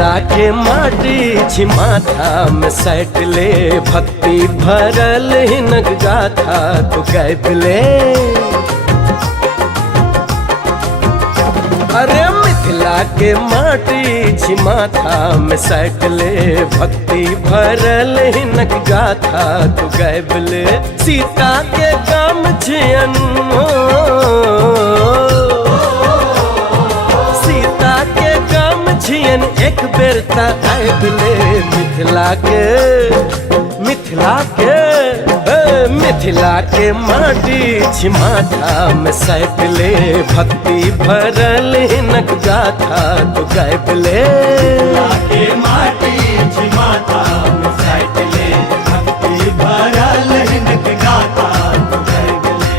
मिथिला के माटी छी माथा में सैटले, भक्ति भरल हिनक गाथा तू गाबिले। अरे मिथिला के माटी छी माथा में सैटले, भक्ति भरल हिनक गाथा तू गाबिले। सीता के काम छियन एक बेर ता आबिले। मिथिला के माटी छी माथा में सैटले, भक्ति भरल हिनक गाथा तू गाबिले। के माटी छी माथा में सैटले, भक्ति भरल हिनक गाथा तू गाबिले।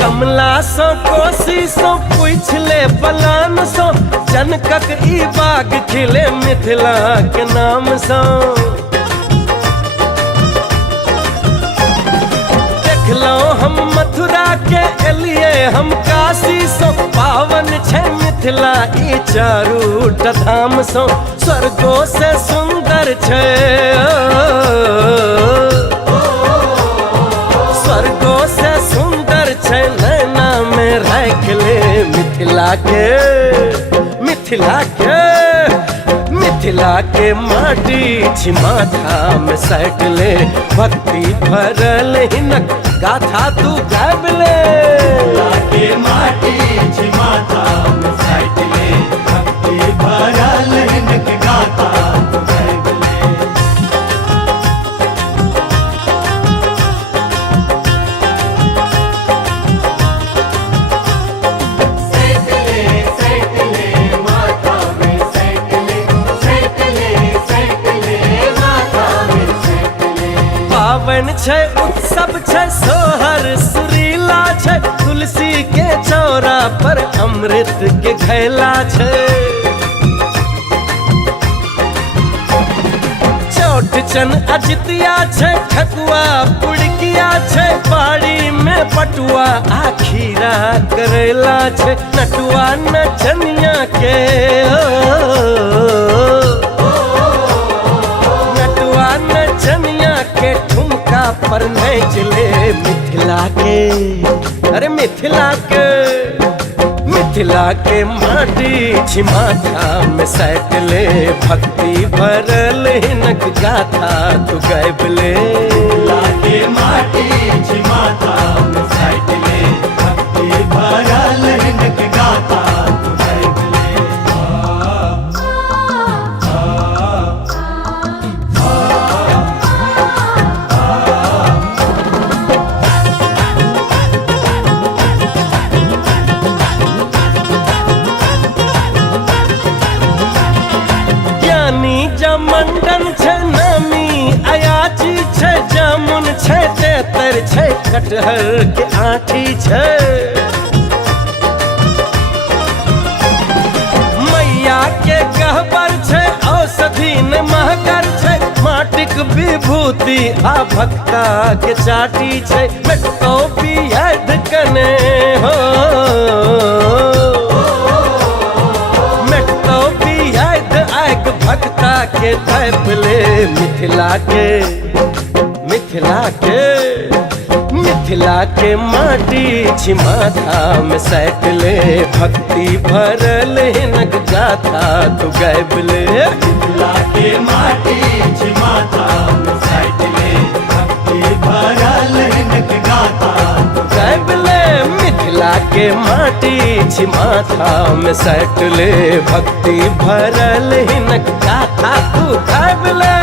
कमला सो कोसी सो पूछ ले बलान सो, जनकक ई बाग खिले मिथिला के नाम सो। देखलो हम मथुरा के एलिए हम काशी सो, पावन छे मिथिला ई चारू धाम सो। स्वर्गो से सुंदर छे स्वर्गो से सुंदर छे, नैना में राख ले मिथिला के माटी छी माथा में सैटले, भक्ति भरल हिनक गाथा तू गाबिले। के माटी छी माथा में सैटले, भक्ति भरल हिनक गाथा तू गाबिले। पावन छै उत्सव छै सोहर सुरीला छै, तुलसी के चौरा पर अमृत के घैला छै। चौठ चन अजितिया छै, ठकुआ पुड़किया छै, बाड़ी में पटुआ आखीरा करेला छै। नटुआ नचनिया के के ठुमका पर नाच ले। मिथिला के माटी छी माथा में सैटले, भक्ति भरल हिनक गाथा तू गाबिले। के माटी छी माथा में सैटले, भक्ति भरल हिनक गाथा तू गाबिले। मंडन छै नामी अयाची छै, जामुन छै तेतर छै, कटहर के आठी छै। मैया के गहबर छै, औषधि न महकर छै, माटिक विभूति आ भक्ता के चाटी छै। बेटो बियाद कने हो भक्ता के तैपले। मिथिला के माटी छी माथा में सैटले, भक्ति भरल हिनक गाथा तू गाबिले। के माटी छी माथा में सैटले, भक्ति भरल हिनक गाथा तू गाबिले। मिथिला के माटी छी माथा में सैटले, भक्ति भरल हिनक गाथा तू गाबिले।